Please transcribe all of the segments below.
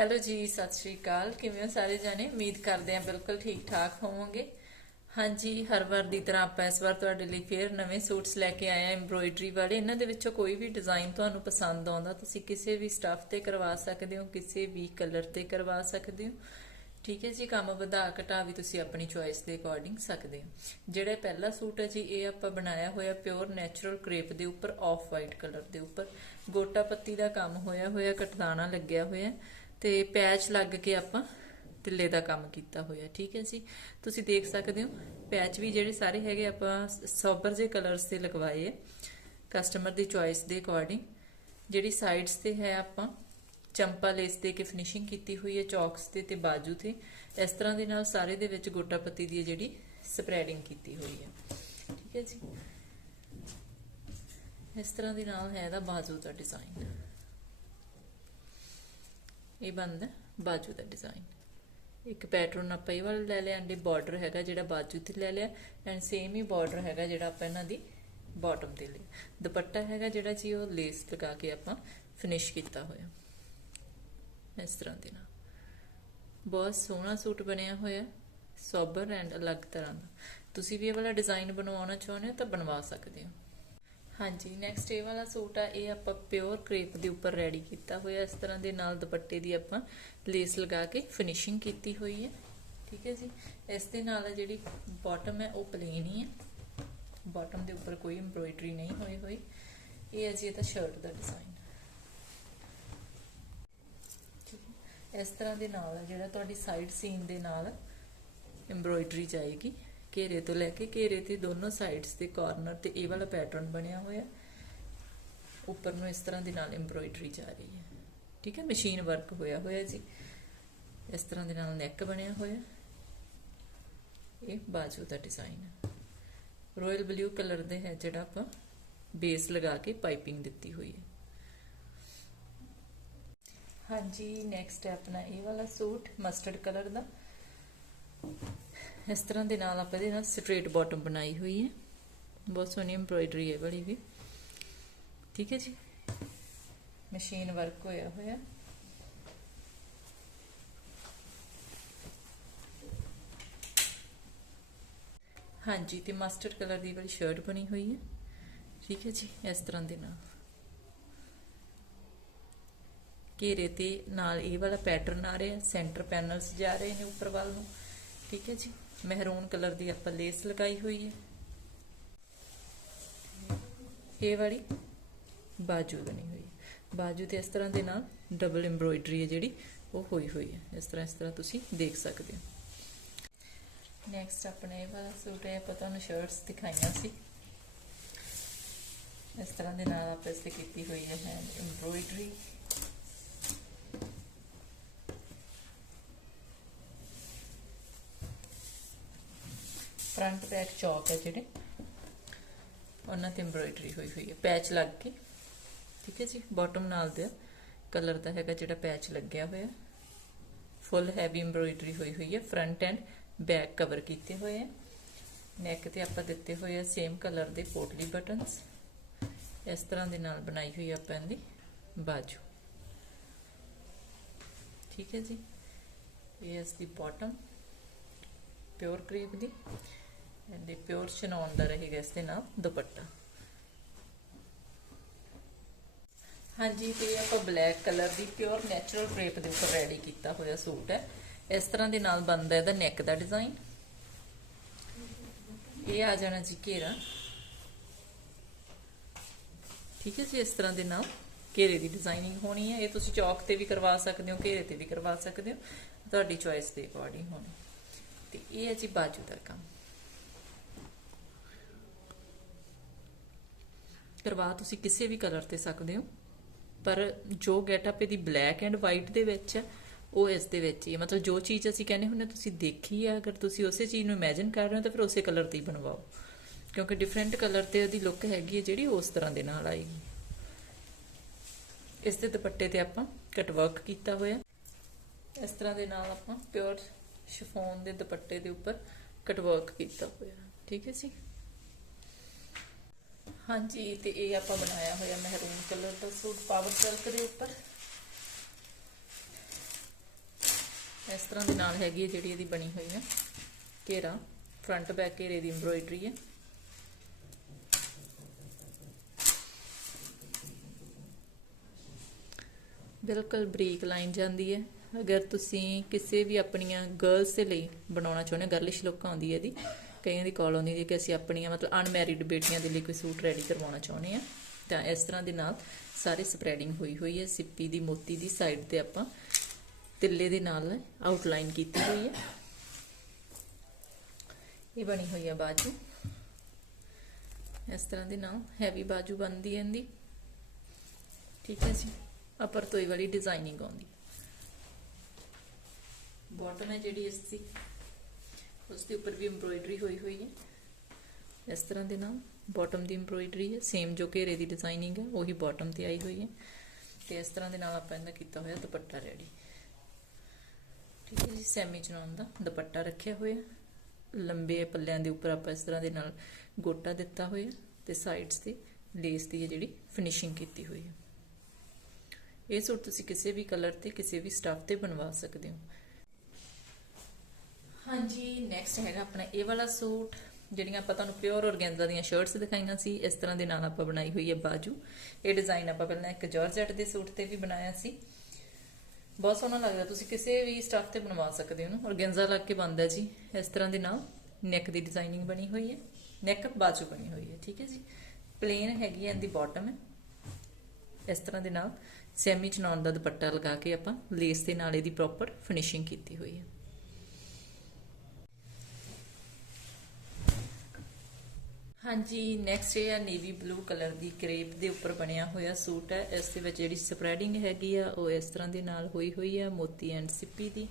Hello ਜੀ, ਸਤਿ ਸ਼੍ਰੀ ਅਕਾਲ। ਕਿਵੇਂ ਹੋ ਸਾਰੇ ਜਾਣੇ? ਉਮੀਦ ਕਰਦੇ ਹਾਂ ਬਿਲਕੁਲ ਠੀਕ ਠਾਕ ਹੋਵੋਗੇ। ਹਾਂਜੀ, ਹਰ ਵਾਰ ਦੀ ਤਰ੍ਹਾਂ ਆਪਾਂ ਇਸ ਵਾਰ ਤੁਹਾਡੇ ਲਈ ਫੇਰ ਨਵੇਂ ਸੂਟਸ ਲੈ ਕੇ ਆਏ ਆ ਐਮਬ੍ਰੋਇਡਰੀ ਵਾਲੇ। ਇਹਨਾਂ ਦੇ ਵਿੱਚੋਂ ਕੋਈ ਵੀ ਡਿਜ਼ਾਈਨ ਤੁਹਾਨੂੰ ਪਸੰਦ ਆਉਂਦਾ, ਤੁਸੀਂ ਕਿਸੇ ਵੀ ਸਟੱਫ ਤੇ ਕਰਵਾ ਸਕਦੇ ਹੋ, ਕਿਸੇ ਵੀ ਕਲਰ ਤੇ ਕਰਵਾ ਸਕਦੇ ਹੋ। ਠੀਕ ਹੈ ਜੀ, ਕੰਮ ਵਧਾ ਘਟਾ ਵੀ ਤੁਸੀਂ ਆਪਣੀ ਚੁਆਇਸ ਦੇ ਅਕੋਰਡਿੰਗ ਸਕਦੇ ਹੋ। ਜਿਹੜਾ ਪਹਿਲਾ ਸੂਟ ਹੈ ਜੀ, ਇਹ ਆਪਾਂ ਬਣਾਇਆ ਹੋਇਆ ਪਿਓਰ ਨੈਚੁਰਲ ਕ੍ਰੇਪ ਦੇ ਉੱਪਰ ਆਫ ਵਾਈਟ ਕਲਰ ਦੇ ਉੱਪਰ। ਗੋਟਾ ਪੱਤੀ ਦਾ ਕੰਮ ਹੋਇਆ ਹੋਇਆ, ਕਟਦਾਣਾ ਲੱਗਿਆ ਹੋਇਆ। ਤੇ ਪੈਚ ਲੱਗ ਕੇ ਆਪਾਂ ਤਿੱਲੇ ਦਾ ਕੰਮ ਕੀਤਾ ਹੋਇਆ, ਠੀਕ ਹੈ ਜੀ? ਤੁਸੀਂ ਦੇਖ ਸਕਦੇ ਹੋ, ਪੈਚ ਵੀ ਜਿਹੜੇ ਸਾਰੇ ਹੈਗੇ ਆਪਾਂ ਸੋਬਰ ਜੇ ਕਲਰਸ ਤੇ ਲਗਵਾਏ ਹੈ, ਕਸਟਮਰ ਦੀ ਚੁਆਇਸ ਦੇ ਅਕੋਰਡਿੰਗ। ਜਿਹੜੀ ਸਾਈਡਸ ਤੇ ਹੈ ਆਪਾਂ, ਚੰਪਾ ਲੇਸ ਦੇ ਕੇ ਫਿਨਿਸ਼ਿੰਗ ਕੀਤੀ ਹੋਈ ਹੈ, ਚੌਕਸ ਤੇ ਤੇ ਬਾਜੂ ਤੇ। ਇਸ ਤਰ੍ਹਾਂ ਦੇ ਨਾਲ ਸਾਰੇ ਦੇ ਵਿੱਚ ਗੋਟਾ ਪੱਤੀ ਦੀ ਜਿਹੜੀ ਸਪਰੈਡਿੰਗ ਕੀਤੀ ਹੋਈ ਹੈ, ਠੀਕ ਹੈ ਜੀ? ਇਸ ਤਰ੍ਹਾਂ ਦੇ ਨਾਲ ਹੈ ਇਹਦਾ ਬਾਜੂ ਦਾ ਡਿਜ਼ਾਈਨ ਇਹ ਬਣਦਾ ਬਾਜੂ ਦਾ ਡਿਜ਼ਾਈਨ ਇੱਕ ਪੈਟਰਨ ਆਪਾਂ ਇਹ ਵਾਲਾ ਲੈ ਲਿਆ ਐਂਡ ਬਾਰਡਰ ਹੈਗਾ ਜਿਹੜਾ ਬਾਜੂ ਤੇ ਲੈ ਲਿਆ ਐਂਡ ਸੇਮ ਹੀ ਬਾਰਡਰ ਹੈਗਾ ਜਿਹੜਾ ਆਪਾਂ ਇਹਨਾਂ ਦੀ ਬਾਟਮ ਤੇ ਲਿਆ। ਦੁਪੱਟਾ ਹੈਗਾ ਜਿਹੜਾ ਜੀ ਉਹ ਲੇਸ ਲਗਾ ਕੇ ਆਪਾਂ ਫਿਨਿਸ਼ ਕੀਤਾ ਹੋਇਆ। ਇਸ ਤਰ੍ਹਾਂ ਦੇ ਨਾਲ। ਬਹੁਤ ਸੋਹਣਾ ਸੂਟ ਬਣਿਆ ਹੋਇਆ, ਸੋਬਰ ਐਂਡ ਅਲੱਗ ਤਰ੍ਹਾਂ ਦਾ। ਤੁਸੀਂ ਵੀ ਇਹ ਵਾਲਾ ਡਿਜ਼ਾਈਨ ਬਣਵਾਉਣਾ ਚਾਹੁੰਦੇ ਹੋ ਤਾਂ ਬਣਵਾ ਸਕਦੇ ਹੋ। ਹਾਂਜੀ ਨੈਕਸਟ ਇਹ ਵਾਲਾ ਸੂਟ ਆ, ਇਹ ਆਪਾਂ ਪਿਓਰ ਕ੍ਰੇਪ ਦੇ ਉੱਪਰ ਰੈਡੀ ਕੀਤਾ ਹੋਇਆ ਇਸ ਤਰ੍ਹਾਂ ਦੇ ਨਾਲ ਦੁਪੱਟੇ ਦੀ ਆਪਾਂ ਲੇਸ ਲਗਾ ਕੇ ਫਿਨਿਸ਼ਿੰਗ ਕੀਤੀ ਹੋਈ ਹੈ। ਠੀਕ ਹੈ ਜੀ? ਇਸ ਦੇ ਨਾਲ ਜਿਹੜੀ ਬਾਟਮ ਹੈ, ਉਹ ਪਲੇਨ ਹੀ ਹੈ। ਬਾਟਮ ਦੇ ਉੱਪਰ ਕੋਈ ਐਮਬ੍ਰੋਇਡਰੀ ਨਹੀਂ ਹੋਈ ਹੋਈ। ਇਹ ਹੈ ਜੀ, ਇਹਦਾ ਸ਼ਰਟ ਦਾ ਡਿਜ਼ਾਈਨ ਇਸ ਤਰ੍ਹਾਂ ਦੇ ਨਾਲ ਜਿਹੜਾ ਤੁਹਾਡੀ ਸਾਈਡ ਸੀਨ ਦੇ ਨਾਲ ਐਮਬ੍ਰੋਇਡਰੀ ਜਾਏਗੀ। ਘੇਰੇ ਤੋਂ ਲੈ ਕੇ ਘੇਰੇ ਤੇ ਦੋਨੋਂ ਸਾਈਡਸ ਤੇ ਕਾਰਨਰ ਤੇ ਇਹ ਵਾਲਾ ਪੈਟਰਨ ਬਣਿਆ ਹੋਇਆ। ਉੱਪਰ ਨੂੰ ਇਸ ਤਰ੍ਹਾਂ ਦੇ ਨਾਲ ਐਮਬ੍ਰੋਇਡਰੀ ਜਾ ਰਹੀ ਹੈ। ਠੀਕ ਹੈ ਮਸ਼ੀਨ ਵਰਕ ਹੋਇਆ ਹੋਇਆ ਜੀ। ਇਸ ਤਰ੍ਹਾਂ ਦੇ ਨਾਲ ਨੈਕ ਬਣਿਆ ਹੋਇਆ। ਇਹ ਬਾਜੂ ਦਾ ਡਿਜ਼ਾਈਨ ਹੈ। ਰਾਇਲ ਬਲੂ ਕਲਰ ਦੇ ਹੈ ਜਿਹੜਾ ਆਪਾਂ ਬੇਸ ਲਗਾ ਕੇ ਪਾਈਪਿੰਗ ਦਿੱਤੀ ਹੋਈ ਹੈ। ਹਾਂਜੀ ਨੈਕਸਟ ਹੈ ਆਪਣਾ ਇਹ ਵਾਲਾ ਸੂਟ ਮਸਟਰਡ ਕਲਰ ਦਾ। ਇਸ ਤਰ੍ਹਾਂ ਦੇ ਨਾਲ ਆਪਾਂ ਇਹਦੇ ਨਾਲ ਸਟ੍ਰੇਟ ਬਾਟਮ ਬਣਾਈ ਹੋਈ ਹੈ। ਬਹੁਤ ਸੋਹਣੀ ਐਮਬ੍ਰੋਇਡਰੀ ਹੈ ਬੜੀ ਵੀ। ਠੀਕ ਹੈ ਜੀ? ਮਸ਼ੀਨ ਵਰਕ ਹੋਇਆ ਹੋਇਆ। ਹਾਂਜੀ, ਤੇ ਮਸਟਰਡ ਕਲਰ ਦੀ ਵਾਲੀ ਸ਼ਰਟ ਬਣੀ ਹੋਈ ਹੈ। ਠੀਕ ਹੈ ਜੀ? ਇਸ ਤਰ੍ਹਾਂ ਦੇ ਨਾਲ। ਘੇਰੇ ਤੇ ਨਾਲ ਇਹ ਵਾਲਾ ਪੈਟਰਨ ਆ ਰਿਹਾ। ਸੈਂਟਰ ਪੈਨਲਸ ਜਾ ਰਹੇ ਨੇ ਉੱਪਰ ਵੱਲ ਨੂੰ। ਠੀਕ ਹੈ ਜੀ? ਮਹਿਰੂਨ ਕਲਰ ਦੀ ਆਪਾਂ ਲੇਸ ਲਗਾਈ ਹੋਈ ਹੈ। ਇਹ ਵਾਲੀ ਬਾਜੂ ਬਣੀ ਹੋਈ ਹੈ। ਬਾਜੂ ਤੇ ਇਸ ਤਰ੍ਹਾਂ ਦੇ ਨਾਲ ਡਬਲ ਐਮਬ੍ਰੋਇਡਰੀ ਹੈ ਜਿਹੜੀ, ਉਹ ਹੋਈ ਹੋਈ ਹੈ। ਇਸ ਤਰ੍ਹਾਂ ਇਸ ਤਰ੍ਹਾਂ ਤੁਸੀਂ ਦੇਖ ਸਕਦੇ ਹੋ। ਨੈਕਸਟ ਆਪਣੇ ਇਹ ਵਾਲਾ ਸੂਟ ਹੈ, ਆਪਾਂ ਤੁਹਾਨੂੰ ਸ਼ਰਟਸ ਦਿਖਾਈਆਂ ਸੀ। ਇਸ ਤਰ੍ਹਾਂ ਦੇ ਨਾਲ ਆਪਾਂ ਇਸ ਤੇ ਕੀਤੀ ਹੋਈ ਹੈ ਐਮਬ੍ਰੋਇਡਰੀ ਫਰੰਟ ਬੈਕ ਚੌਕ ਹੈ ਜਿਹੜੇ। ਉਹਨਾਂ ਤੇ ਐਮਬ੍ਰੋਇਡਰੀ ਹੋਈ ਹੋਈ ਹੈ। ਪੈਚ ਲੱਗ ਕੇ ਠੀਕ ਹੈ ਜੀ? ਬਾਟਮ ਨਾਲ ਦੇ ਕਲਰ ਦਾ ਹੈਗਾ ਜਿਹੜਾ ਪੈਚ ਲੱਗਿਆ ਹੋਇਆ। ਫੁੱਲ ਹੈਵੀ ਐਮਬ੍ਰੋਇਡਰੀ ਹੋਈ ਹੋਈ ਹੈ। ਫਰੰਟ ਐਂਡ ਬੈਕ ਕਵਰ ਕੀਤੇ ਹੋਏ ਹੈ। ਨੈਕ ਤੇ ਆਪਾਂ ਦਿੱਤੇ ਹੋਏ ਆ ਸੇਮ ਕਲਰ ਦੇ ਪੋਟਲੀ ਬਟਨਸ ਇਸ ਤਰ੍ਹਾਂ ਦੇ ਨਾਲ ਬਣਾਈ ਹੋਈ ਆਪਾਂ ਇਹਦੀ ਬਾਜੂ। ਠੀਕ ਹੈ ਜੀ? ਇਹ ਇਸ ਦੀ ਬਾਟਮ ਪਿਓਰ ਕਰੀਬ ਦੀ। ਐਂਡ ਪਿਓਰ ਚਨੌਨ ਦਾ ਰਹੇਗਾ ਇਸ ਦੇ ਨਾਲ ਦੁਪੱਟਾ। ਹਾਂਜੀ, ਤੇ ਆਪਾਂ ਬਲੈਕ ਕਲਰ ਦੀ ਪਿਓਰ ਨੈਚੁਰਲ ਕ੍ਰੇਪ ਦੇ ਉੱਪਰ ਰੈਡੀ ਕੀਤਾ ਹੋਇਆ ਸੂਟ ਹੈ। ਇਸ ਤਰ੍ਹਾਂ ਦੇ ਨਾਲ ਬਣਦਾ ਇਹਦਾ ਨੈਕ ਦਾ ਡਿਜ਼ਾਈਨ ਇਹ ਆ ਜਾਣਾ ਜੀ ਘੇਰਾ। ਠੀਕ ਹੈ ਜੀ, ਇਸ ਤਰ੍ਹਾਂ ਦੇ ਨਾਲ ਘੇਰੇ ਦੀ ਡਿਜ਼ਾਈਨਿੰਗ ਹੋਣੀ ਹੈ। ਇਹ ਤੁਸੀਂ ਚੌਕ ਤੇ ਵੀ ਕਰਵਾ ਸਕਦੇ ਹੋ, ਘੇਰੇ ਤੇ ਵੀ ਕਰਵਾ ਸਕਦੇ ਹੋ। ਤੁਹਾਡੀ ਚੋਇਸ ਦੇ ਅਕੋਰਡਿੰਗ ਹੋਣੀ। ਤੇ ਇਹ ਹੈ ਜੀ ਬਾਜੂ ਦਾ ਕੰਮ। ਕਰਵਾ ਤੁਸੀਂ ਕਿਸੇ ਵੀ ਕਲਰ ਤੇ ਸਕਦੇ ਹੋ। ਪਰ ਜੋ ਗੈਟਅਪ ਇਹਦੀ ਬਲੈਕ ਐਂਡ ਵਾਈਟ ਦੇ ਵਿੱਚ ਹੈ, ਉਹ ਇਸ ਦੇ ਵਿੱਚ ਹੀ ਹੈ। ਮਤਲਬ ਜੋ ਚੀਜ਼ ਅਸੀਂ ਕਹਿੰਦੇ ਹੁੰਦੇ, ਤੁਸੀਂ ਦੇਖੀ ਹੈ, ਅਗਰ ਤੁਸੀਂ ਉਸੇ ਚੀਜ਼ ਨੂੰ ਇਮੇਜਿਨ ਕਰ ਰਹੇ ਹੋ, ਤਾਂ ਫਿਰ ਉਸੇ ਕਲਰ 'ਤੇ ਹੀ ਬਣਵਾਓ। ਕਿਉਂਕਿ ਡਿਫਰੈਂਟ ਕਲਰ ਤੇ ਉਹਦੀ ਲੁੱਕ ਹੈਗੀ ਹੈ ਜਿਹੜੀ ਉਸ ਤਰ੍ਹਾਂ ਦੇ ਨਾਲ ਆਏਗੀ। ਇਸ ਦੇ ਦੁਪੱਟੇ ਤੇ ਆਪਾਂ ਕਟ ਵਰਕ ਕੀਤਾ ਹੋਇਆ ਇਸ ਤਰ੍ਹਾਂ ਦੇ ਨਾਲ ਆਪਾਂ ਪਿਓਰ ਸ਼ਿਫੋਨ ਦੇ ਦੁਪੱਟੇ ਦੇ ਉੱਪਰ ਕਟ ਵਰਕ ਕੀਤਾ ਹੋਇਆ ਠੀਕ ਹੈ ਜੀ? ਹਾਂਜੀ, ਤੇ ਇਹ ਆਪਾਂ ਬਣਾਇਆ ਹੋਇਆ ਮਹਿਰੂਨ ਕਲਰ ਦਾ ਸੂਟ ਪਾਵਰ ਸਿਲਕ ਦੇ ਉੱਪਰ। ਇਸ ਤਰ੍ਹਾਂ ਦੇ ਨਾਲ ਹੈਗੀ ਹੈ ਜਿਹੜੀ ਇਹਦੀ ਬਣੀ ਹੋਈ ਹੈ, ਘੇਰਾ ਫਰੰਟ ਬੈਕ ਘੇਰੇ ਦੀ ਐਮਬ੍ਰੋਇਡਰੀ ਹੈ। ਬਿਲਕੁਲ ਬਰੀਕ ਲਾਈਨ ਜਾਂਦੀ ਹੈ। ਅਗਰ ਤੁਸੀਂ ਕਿਸੇ ਵੀ ਆਪਣੀਆਂ ਗਰਲਸ ਦੇ ਲਈ ਬਣਾਉਣਾ ਚਾਹੁੰਦੇ ਹੋ ਗਰਲਿਸ਼ ਲੁੱਕ ਆਉਂਦੀ ਹੈ ਇਹਦੀ ਕਈਆਂ ਦੀ ਕਾਲ ਆਉਂਦੀ ਹੈ ਕਿ ਅਸੀਂ ਆਪਣੀਆਂ ਮਤਲਬ ਅਨਮੈਰਿਡ ਬੇਟੀਆਂ ਦੇ ਲਈ ਕੋਈ ਸੂਟ ਰੈਡੀ ਕਰਵਾਉਣਾ ਚਾਹੁੰਦੇ ਆ ਤਾਂ ਇਸ ਤਰ੍ਹਾਂ ਦੇ ਨਾਲ ਸਾਰੇ ਸਪਰੈਡਿੰਗ ਹੋਈ ਹੋਈ ਹੈ। ਸਿੱਪੀ ਦੀ, ਮੋਤੀ ਦੀ ਸਾਈਡ ਤੇ ਆਪਾਂ ਤਿੱਲੇ ਦੇ ਨਾਲ ਆਊਟਲਾਈਨ ਕੀਤੀ ਹੋਈ ਹੈ। ਇਹ ਬਣੀ ਹੋਈ ਹੈ ਬਾਜੂ। ਇਸ ਤਰ੍ਹਾਂ ਦੇ ਨਾਲ ਹੈਵੀ ਬਾਜੂ ਬਣਦੀ ਹੈ ਇਹਦੀ। ਠੀਕ ਹੈ ਜੀ? ਅਪਰ ਤੋਈ ਵਾਲੀ ਡਿਜ਼ਾਈਨਿੰਗ ਆਉਂਦੀ। ਬਾਟਮ ਹੈ ਜਿਹੜੀ ਇਸ ਦੀ। ਉਸ ਦੇ ਉੱਪਰ ਵੀ ਐਮਬ੍ਰੋਇਡਰੀ ਹੋਈ ਹੋਈ ਹੈ। ਇਸ ਤਰ੍ਹਾਂ ਦੇ ਨਾਲ ਬਾਟਮ ਦੀ ਐਮਬ੍ਰੋਇਡਰੀ ਹੈ ਸੇਮ ਜੋ ਘੇਰੇ ਦੀ ਡਿਜ਼ਾਈਨਿੰਗ ਹੈ, ਉਹੀ ਬਾਟਮ ਤੇ ਆਈ ਹੋਈ ਹੈ। ਤੇ ਇਸ ਤਰ੍ਹਾਂ ਦੇ ਨਾਲ ਆਪਾਂ ਇਹਦਾ ਕੀਤਾ ਹੋਇਆ ਦੁਪੱਟਾ ਰੈਡੀ ਠੀਕ ਹੈ ਜੀ ਸੈਮੀ ਚਨਾਉਣ ਦਾ ਦੁਪੱਟਾ ਰੱਖਿਆ ਹੋਇਆ ਲੰਬੇ ਪੱਲਿਆਂ ਦੇ ਉੱਪਰ ਆਪਾਂ ਇਸ ਤਰ੍ਹਾਂ ਦੇ ਨਾਲ ਗੋਟਾ ਦਿੱਤਾ ਹੋਇਆ ਤੇ ਸਾਈਡਸ ਤੇ ਲੇਸ ਦੀ ਹੈ ਜਿਹੜੀ ਫਿਨਿਸ਼ਿੰਗ ਕੀਤੀ ਹੋਈ ਹੈ। ਇਹ ਸੂਟ ਤੁਸੀਂ ਕਿਸੇ ਵੀ ਕਲਰ ਤੇ, ਕਿਸੇ ਵੀ ਸਟਫ ਤੇ ਬਣਵਾ ਸਕਦੇ ਹੋ। ਹਾਂਜੀ ਨੈਕਸਟ ਹੈਗਾ ਆਪਣਾ ਇਹ ਵਾਲਾ ਸੂਟ, ਜਿਹੜੀਆਂ ਆਪਾਂ ਤੁਹਾਨੂੰ ਪਿਓਰ ਔਰਗੈਂਜ਼ਾ ਦੀਆਂ ਸ਼ਰਟਸ ਦਿਖਾਈਆਂ ਸੀ, ਇਸ ਤਰ੍ਹਾਂ ਦੇ ਨਾਲ ਆਪਾਂ ਬਣਾਈ ਹੋਈ ਹੈ ਬਾਜੂ। ਇਹ ਡਿਜ਼ਾਈਨ ਆਪਾਂ ਪਹਿਲਾਂ ਇੱਕ ਜਾਰਜੈਟ ਦੇ ਸੂਟ ਤੇ ਵੀ ਬਣਾਇਆ ਸੀ। ਬਹੁਤ ਸੋਹਣਾ ਲੱਗਦਾ, ਤੁਸੀਂ ਕਿਸੇ ਵੀ ਸਟੱਫ ਤੇ ਬਣਵਾ ਸਕਦੇ ਹੋ ਨਾ। ਔਰਗੈਂਜ਼ਾ ਲੱਗ ਕੇ ਬਣਦਾ ਜੀ, ਇਸ ਤਰ੍ਹਾਂ ਦੇ ਨਾਲ। ਨੈਕ ਦੀ ਡਿਜ਼ਾਈਨਿੰਗ ਬਣੀ ਹੋਈ ਹੈ ਨੈਕ ਬਾਜੂ ਬਣੀ ਹੋਈ ਹੈ, ਠੀਕ ਹੈ ਜੀ। ਪਲੇਨ ਹੈਗੀ ਹੈ, ਇਹਦੀ ਬਾਟਮ ਹੈ। ਇਸ ਤਰ੍ਹਾਂ ਦੇ ਨਾਲ ਸੈਮੀ ਚਨਾਉਣ ਦਾ ਦੁਪੱਟਾ ਲਗਾ ਕੇ ਆਪਾਂ ਲੇਸ ਦੇ ਨਾਲ ਇਹਦੀ ਪ੍ਰੋਪਰ ਫਿਨਿਸ਼ਿੰਗ ਕੀਤੀ ਹੋਈ ਹੈ। ਹਾਂਜੀ ਨੈਕਸਟ ਇਹ ਆ ਨੇਵੀ ਬਲੂ ਕਲਰ ਦੀ ਕ੍ਰੇਪ ਦੇ ਉੱਪਰ ਬਣਿਆ ਹੋਇਆ ਸੂਟ ਹੈ। ਇਸ ਦੇ ਵਿੱਚ ਜਿਹੜੀ ਸਪਰੈਡਿੰਗ ਹੈਗੀ ਆ, ਉਹ ਇਸ ਤਰ੍ਹਾਂ ਦੇ ਨਾਲ ਹੋਈ ਹੋਈ ਆ, ਮੋਤੀ ਐਂਡ ਸਿੱਪੀ ਦੀ।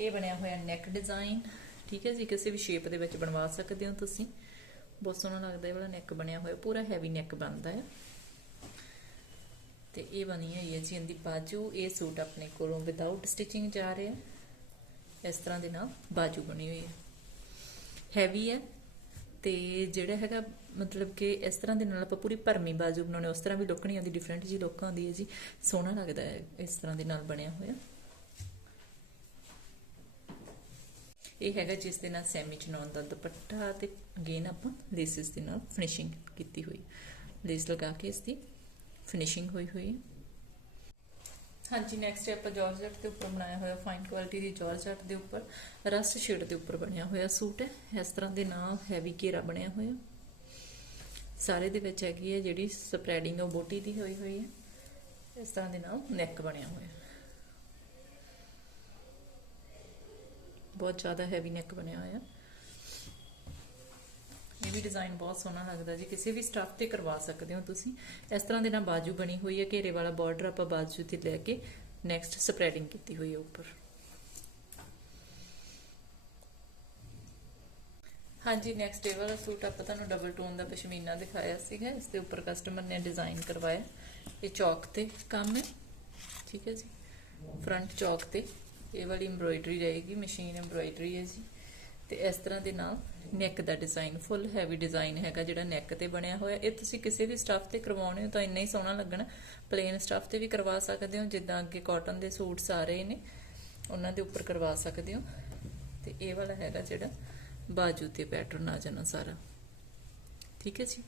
ਇਹ ਬਣਿਆ ਹੋਇਆ ਨੈਕ ਡਿਜ਼ਾਈਨ ਠੀਕ ਹੈ ਜੀ? ਕਿਸੇ ਵੀ ਸ਼ੇਪ ਦੇ ਵਿੱਚ ਬਣਵਾ ਸਕਦੇ ਹੋ ਤੁਸੀਂ। ਬਹੁਤ ਸੋਹਣਾ ਲੱਗਦਾ ਇਹ ਵਾਲਾ ਨੈਕ ਬਣਿਆ ਹੋਇਆ, ਪੂਰਾ ਹੈਵੀ ਨੈਕ ਬਣਦਾ ਹੈ। ਤੇ ਇਹ ਬਣੀ ਹੋਈ ਹੈ ਜੀ ਇਹਦੀ ਬਾਜੂ। ਇਹ ਸੂਟ ਆਪਣੇ ਕੋਲੋਂ ਵਿਦਆਊਟ ਸਟਿਚਿੰਗ ਜਾ ਰਿਹਾ। ਇਸ ਤਰ੍ਹਾਂ ਦੇ ਨਾਲ ਬਾਜੂ ਬਣੀ ਹੋਈ ਹੈ। ਹੈਵੀ ਹੈ। ਤੇ ਜਿਹੜਾ ਹੈਗਾ ਮਤਲਬ ਕਿ ਇਸ ਤਰ੍ਹਾਂ ਦੇ ਨਾਲ ਆਪਾਂ ਪੂਰੀ ਭਰਮੀ ਬਾਜੂ ਬਣਾਉਣੇ, ਉਸ ਤਰ੍ਹਾਂ ਵੀ ਲੁੱਕ ਨਹੀਂ ਆਉਂਦੀ ਡਿਫਰੈਂਟ ਜੀ ਲੁੱਕ ਆਉਂਦੀ ਹੈ ਜੀ। ਸੋਹਣਾ ਲੱਗਦਾ ਹੈ, ਇਸ ਤਰ੍ਹਾਂ ਦੇ ਨਾਲ ਬਣਿਆ ਹੋਇਆ। ਇਹ ਹੈਗਾ ਜਿਸ ਦੇ ਨਾਲ ਸੈਮੀ ਚਨਾਉਣ ਦਾ ਦੁਪੱਟਾ ਤੇ ਅਗੇਨ ਆਪਾਂ ਲੇਸਿਸ ਦੇ ਨਾਲ ਫਿਨਿਸ਼ਿੰਗ ਕੀਤੀ ਹੋਈ। ਲੇਸ ਲਗਾ ਕੇ ਇਸ ਦੀ ਫਿਨਿਸ਼ਿੰਗ ਹੋਈ ਹੋਈ ਹੈ। ਹਾਂਜੀ ਨੈਕਸਟ ਆਪਾਂ ਜਾਰਜਟ ਦੇ ਉੱਪਰ ਬਣਾਇਆ ਹੋਇਆ ਫਾਈਨ ਕੁਆਲਿਟੀ ਦੀ ਜਾਰਜਟ ਦੇ ਉੱਪਰ। ਰਸਟ ਸ਼ੇਡ ਦੇ ਉੱਪਰ ਬਣਿਆ ਹੋਇਆ ਸੂਟ ਹੈ। ਇਸ ਤਰ੍ਹਾਂ ਦੇ ਨਾਲ ਹੈਵੀ ਘੇਰਾ ਬਣਿਆ ਹੋਇਆ। ਸਾਰੇ ਦੇ ਵਿੱਚ ਹੈਗੀ ਹੈ ਜਿਹੜੀ ਸਪਰੈਡਿੰਗ ਉਹ ਬੋਟੀ ਦੀ ਹੋਈ ਹੋਈ ਹੈ। ਇਸ ਤਰ੍ਹਾਂ ਦੇ ਨਾਲ ਨੈਕ ਬਣਿਆ ਹੋਇਆ। ਬਹੁਤ ਜ਼ਿਆਦਾ ਹੈਵੀ ਨੈਕ ਬਣਿਆ ਹੋਇਆ। ਵੀ ਡਿਜ਼ਾਈਨ ਬਹੁਤ ਸੋਹਣਾ ਲੱਗਦਾ ਜੀ। ਕਿਸੇ ਵੀ ਸਟਫ ਤੇ ਕਰਵਾ ਸਕਦੇ ਹੋ ਤੁਸੀਂ। ਇਸ ਤਰ੍ਹਾਂ ਦੇ ਨਾਲ ਬਾਜੂ ਬਣੀ ਹੋਈ ਹੈ, ਘੇਰੇ ਵਾਲਾ ਬਾਰਡਰ ਆਪਾਂ ਬਾਜੂ ਤੇ ਲੈ ਕੇ ਨੈਕਸਟ ਸਪਰੈਡਿੰਗ ਕੀਤੀ ਹੋਈ ਹੈ ਉੱਪਰ। ਹਾਂਜੀ ਨੈਕਸਟ ਡੇ ਵਾਲਾ ਸੂਟ ਆਪਾਂ ਤੁਹਾਨੂੰ ਡਬਲ ਟੋਨ ਦਾ ਪਸ਼ਮੀਨਾ ਦਿਖਾਇਆ ਸੀਗਾ। ਇਸ ਦੇ ਉੱਪਰ ਕਸਟਮਰ ਨੇ ਡਿਜ਼ਾਈਨ ਕਰਵਾਇਆ। ਇਹ ਚੌਕ ਤੇ ਕੰਮ ਹੈ। ਠੀਕ ਹੈ ਜੀ। ਫਰੰਟ ਚੌਕ ਤੇ ਇਹ ਵਾਲੀ ਐਮਬ੍ਰੋਇਡਰੀ ਰਹੇਗੀ ਮਸ਼ੀਨ ਐਮਬ੍ਰੋਇਡਰੀ ਹੈ ਜੀ। ਤੇ ਇਸ ਤਰ੍ਹਾਂ ਦੇ ਨਾਲ ਨੈਕ ਦਾ ਡਿਜ਼ਾਈਨ ਫੁੱਲ ਹੈਵੀ ਡਿਜ਼ਾਈਨ ਹੈਗਾ ਜਿਹੜਾ ਨੈਕ ਤੇ ਬਣਿਆ ਹੋਇਆ। ਇਹ ਤੁਸੀਂ ਕਿਸੇ ਵੀ ਸਟੱਫ ਤੇ ਕਰਵਾਉਣੇ ਹੋ ਤਾਂ ਇੰਨਾ ਹੀ ਸੋਹਣਾ ਲੱਗਣਾ। ਪਲੇਨ ਸਟੱਫ ਤੇ ਵੀ ਕਰਵਾ ਸਕਦੇ ਹੋ, ਜਿੱਦਾਂ ਅੱਗੇ ਕਾਟਨ ਦੇ ਸੂਟਸ ਆ ਰਹੇ ਨੇ, ਉਹਨਾਂ ਦੇ ਉੱਪਰ ਕਰਵਾ ਸਕਦੇ ਹੋ। ਤੇ ਇਹ ਵਾਲਾ ਹੈਗਾ ਜਿਹੜਾ ਬਾਜੂ ਤੇ ਪੈਟਰਨ ਆ ਜਾਣਾ ਸਾਰਾ। ਠੀਕ ਹੈ ਜੀ?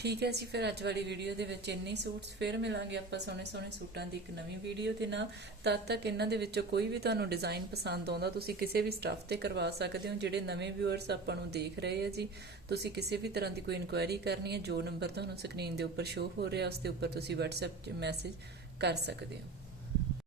ਠੀਕ ਹੈ ਜੀ, ਫਿਰ ਅੱਜ ਵਾਲੀ ਵੀਡੀਓ ਦੇ ਵਿੱਚ ਇੰਨੇ ਸੂਟਸ ਫਿਰ ਮਿਲਾਂਗੇ ਆਪਾਂ ਸੋਹਣੇ ਸੋਹਣੇ ਸੂਟਾਂ ਦੀ ਇੱਕ ਨਵੀਂ ਵੀਡੀਓ ਦੇ ਨਾਲ। ਤਦ ਤੱਕ ਇਹਨਾਂ ਦੇ ਵਿੱਚੋਂ ਕੋਈ ਵੀ ਤੁਹਾਨੂੰ ਡਿਜ਼ਾਈਨ ਪਸੰਦ ਆਉਂਦਾ, ਤੁਸੀਂ ਕਿਸੇ ਵੀ ਸਟਫ ਤੇ ਕਰਵਾ ਸਕਦੇ ਹੋ, ਜਿਹੜੇ ਨਵੇਂ ਵਿਊਅਰਸ ਆਪਾਂ ਨੂੰ ਦੇਖ ਰਹੇ ਆ ਜੀ। ਤੁਸੀਂ ਕਿਸੇ ਵੀ ਤਰ੍ਹਾਂ ਦੀ ਕੋਈ ਇਨਕੁਆਇਰੀ ਕਰਨੀ ਹੈ, ਜੋ ਨੰਬਰ ਤੁਹਾਨੂੰ ਸਕਰੀਨ ਦੇ ਉੱਪਰ ਸ਼ੋ ਹੋ ਰਿਹਾ, ਉਸ ਦੇ ਉੱਪਰ ਤੁਸੀਂ WhatsApp 'ਚ ਮੈਸੇਜ ਕਰ ਸਕਦੇ ਹੋ।